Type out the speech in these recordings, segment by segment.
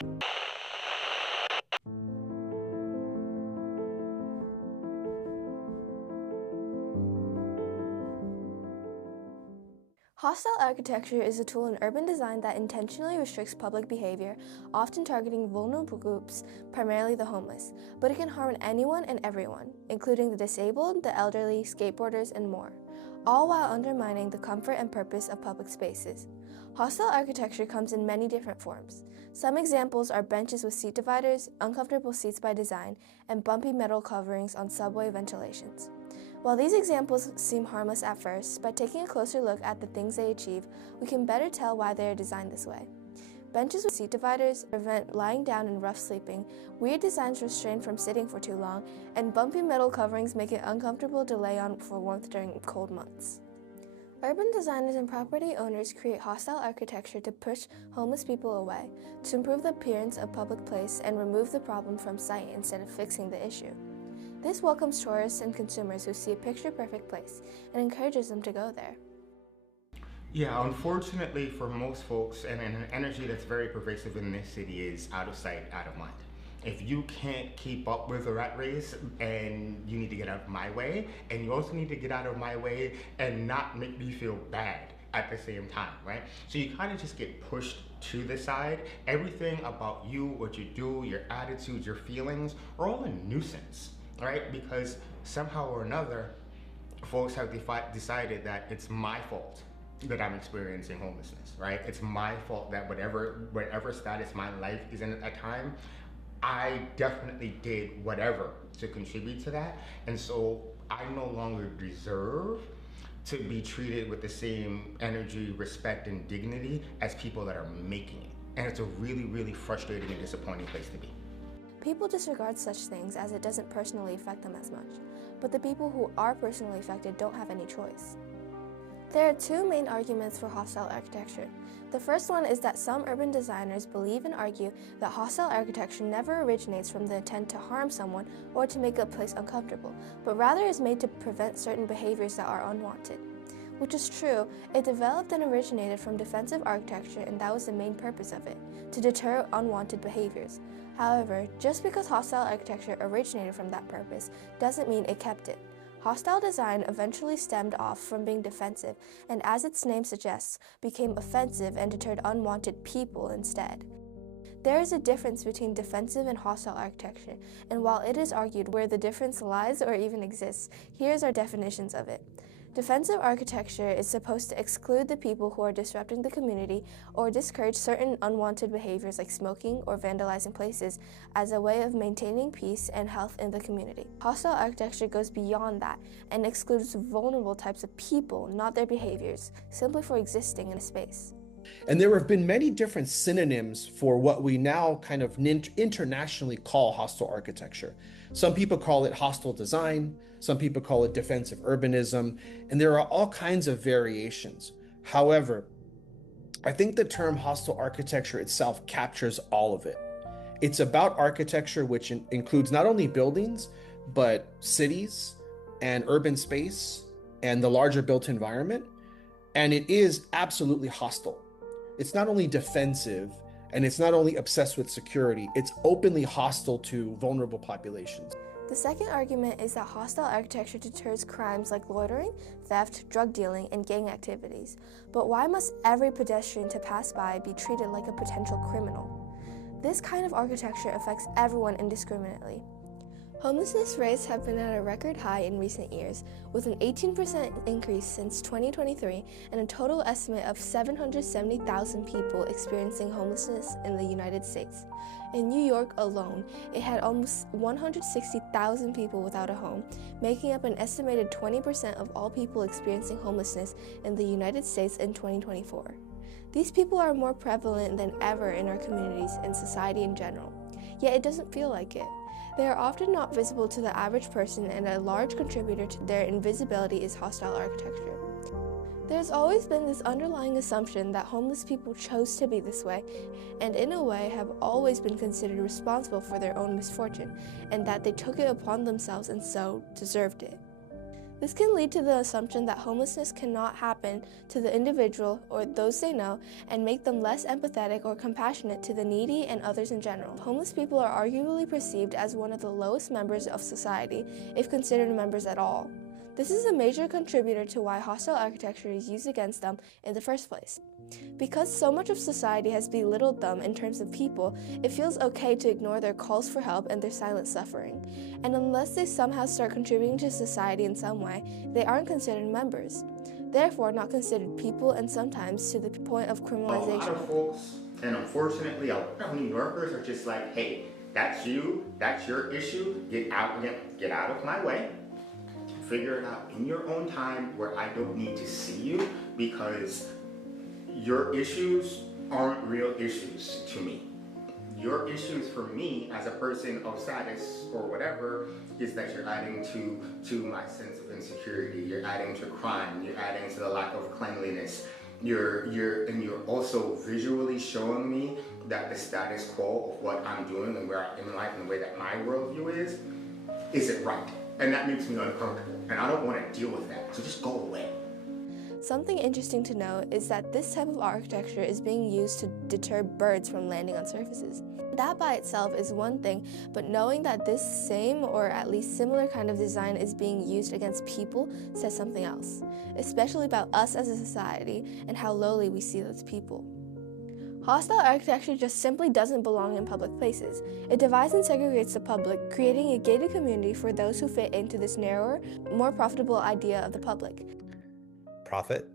Hostile architecture is a tool in urban design that intentionally restricts public behavior, often targeting vulnerable groups, primarily the homeless, but it can harm anyone and everyone, including the disabled, the elderly, skateboarders, and more, all while undermining the comfort and purpose of public spaces. Hostile architecture comes in many different forms. Some examples are benches with seat dividers, uncomfortable seats by design, and bumpy metal coverings on subway ventilations. While these examples seem harmless at first, by taking a closer look at the things they achieve, we can better tell why they are designed this way. Benches with seat dividers prevent lying down and rough sleeping, weird designs restrain from sitting for too long, and bumpy metal coverings make it uncomfortable to lay on for warmth during cold months. Urban designers and property owners create hostile architecture to push homeless people away, to improve the appearance of public place and remove the problem from sight instead of fixing the issue. This welcomes tourists and consumers who see a picture-perfect place and encourages them to go there. Yeah, unfortunately for most folks, and an energy that's very pervasive in this city is out of sight, out of mind. If you can't keep up with the rat race, and you need to get out of my way, and you also need to get out of my way and not make me feel bad at the same time, right? So you kind of just get pushed to the side. Everything about you, what you do, your attitudes, your feelings are all a nuisance. Right? Because somehow or another, folks have decided that it's my fault that I'm experiencing homelessness, right? It's my fault that whatever status my life is in at that time, I definitely did whatever to contribute to that. And so I no longer deserve to be treated with the same energy, respect, and dignity as people that are making it. And it's a really, really frustrating and disappointing place to be. People disregard such things as it doesn't personally affect them as much, but the people who are personally affected don't have any choice. There are two main arguments for hostile architecture. The first one is that some urban designers believe and argue that hostile architecture never originates from the intent to harm someone or to make a place uncomfortable, but rather is made to prevent certain behaviors that are unwanted. Which is true, it developed and originated from defensive architecture, and that was the main purpose of it, to deter unwanted behaviors. However, just because hostile architecture originated from that purpose doesn't mean it kept it. Hostile design eventually stemmed off from being defensive, and as its name suggests, became offensive and deterred unwanted people instead. There is a difference between defensive and hostile architecture, and while it is argued where the difference lies or even exists, here's our definitions of it. Defensive architecture is supposed to exclude the people who are disrupting the community or discourage certain unwanted behaviors like smoking or vandalizing places as a way of maintaining peace and health in the community. Hostile architecture goes beyond that and excludes vulnerable types of people, not their behaviors, simply for existing in a space. And there have been many different synonyms for what we now kind of internationally call hostile architecture. Some people call it hostile design, some people call it defensive urbanism, and there are all kinds of variations. However, I think the term hostile architecture itself captures all of it. It's about architecture which includes not only buildings, but cities and urban space and the larger built environment, and it is absolutely hostile. It's not only defensive, and it's not only obsessed with security, it's openly hostile to vulnerable populations. The second argument is that hostile architecture deters crimes like loitering, theft, drug dealing, and gang activities. But why must every pedestrian to pass by be treated like a potential criminal? This kind of architecture affects everyone indiscriminately. Homelessness rates have been at a record high in recent years, with an 18% increase since 2023 and a total estimate of 770,000 people experiencing homelessness in the United States. In New York alone, it had almost 160,000 people without a home, making up an estimated 20% of all people experiencing homelessness in the United States in 2024. These people are more prevalent than ever in our communities and society in general, yet it doesn't feel like it. They are often not visible to the average person, and a large contributor to their invisibility is hostile architecture. There's always been this underlying assumption that homeless people chose to be this way, and in a way have always been considered responsible for their own misfortune, and that they took it upon themselves and so deserved it. This can lead to the assumption that homelessness cannot happen to the individual or those they know and make them less empathetic or compassionate to the needy and others in general. Homeless people are arguably perceived as one of the lowest members of society, if considered members at all. This is a major contributor to why hostile architecture is used against them in the first place. Because so much of society has belittled them in terms of people, it feels okay to ignore their calls for help and their silent suffering. And unless they somehow start contributing to society in some way, they aren't considered members. Therefore, not considered people, and sometimes to the point of criminalization. A lot of folks, and unfortunately, a lot of New Yorkers are just like, hey, that's you, that's your issue, get out of my way. Figure it out in your own time where I don't need to see you, because your issues aren't real issues to me. Your issues for me as a person of status or whatever is that you're adding to my sense of insecurity, you're adding to crime, you're adding to the lack of cleanliness. You're also visually showing me that the status quo of what I'm doing and where I am in life and the way that my worldview isn't right. And that makes me uncomfortable, and I don't want to deal with that, so just go away. Something interesting to note is that this type of architecture is being used to deter birds from landing on surfaces. That by itself is one thing, but knowing that this same or at least similar kind of design is being used against people says something else, especially about us as a society and how lowly we see those people. Hostile architecture just simply doesn't belong in public places. It divides and segregates the public, creating a gated community for those who fit into this narrower, more profitable idea of the public. Profit.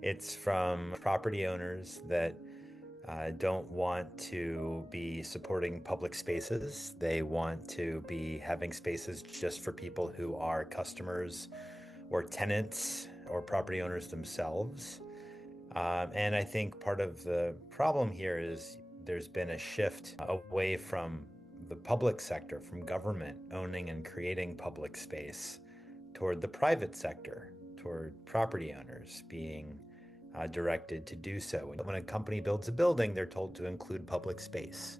It's from property owners that don't want to be supporting public spaces. They want to be having spaces just for people who are customers or tenants or property owners themselves. And I think part of the problem here is there's been a shift away from the public sector, from government owning and creating public space, toward the private sector, toward property owners being directed to do so. When a company builds a building, they're told to include public space.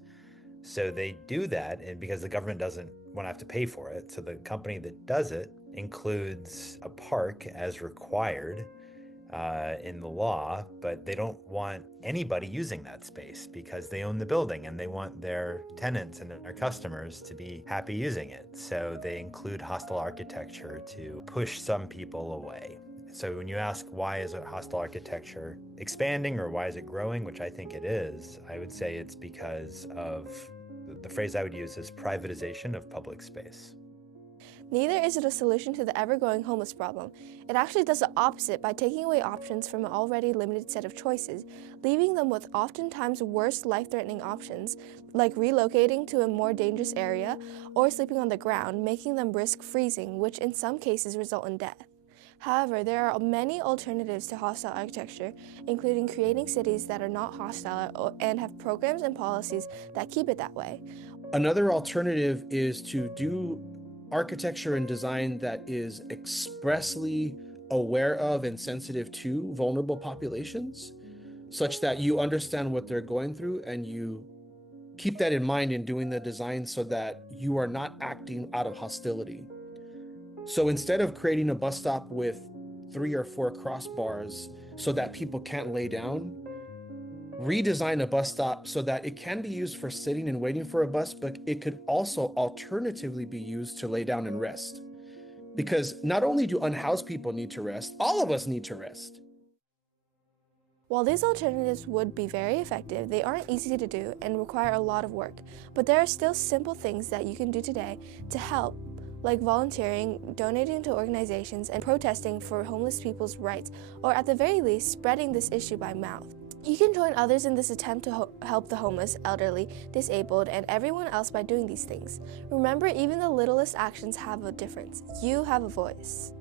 So they do that, and because the government doesn't want to have to pay for it, so the company that does it includes a park as required in the law, but they don't want anybody using that space because they own the building and they want their tenants and their customers to be happy using it. So they include hostile architecture to push some people away. So when you ask why is it hostile architecture expanding or why is it growing, which I think it is, I would say it's because of the phrase I would use is privatization of public space. Neither is it a solution to the ever-growing homeless problem. It actually does the opposite by taking away options from an already limited set of choices, leaving them with oftentimes worse life-threatening options, like relocating to a more dangerous area or sleeping on the ground, making them risk freezing, which in some cases result in death. However, there are many alternatives to hostile architecture, including creating cities that are not hostile and have programs and policies that keep it that way. Another alternative is to do architecture and design that is expressly aware of and sensitive to vulnerable populations, such that you understand what they're going through and you keep that in mind in doing the design so that you are not acting out of hostility. So instead of creating a bus stop with 3 or 4 crossbars so that people can't lay down, redesign a bus stop so that it can be used for sitting and waiting for a bus, but it could also alternatively be used to lay down and rest. Because not only do unhoused people need to rest, all of us need to rest. While these alternatives would be very effective, they aren't easy to do and require a lot of work. But there are still simple things that you can do today to help, like volunteering, donating to organizations, and protesting for homeless people's rights, or at the very least, spreading this issue by mouth. You can join others in this attempt to help the homeless, elderly, disabled, and everyone else by doing these things. Remember, even the littlest actions have a difference. You have a voice.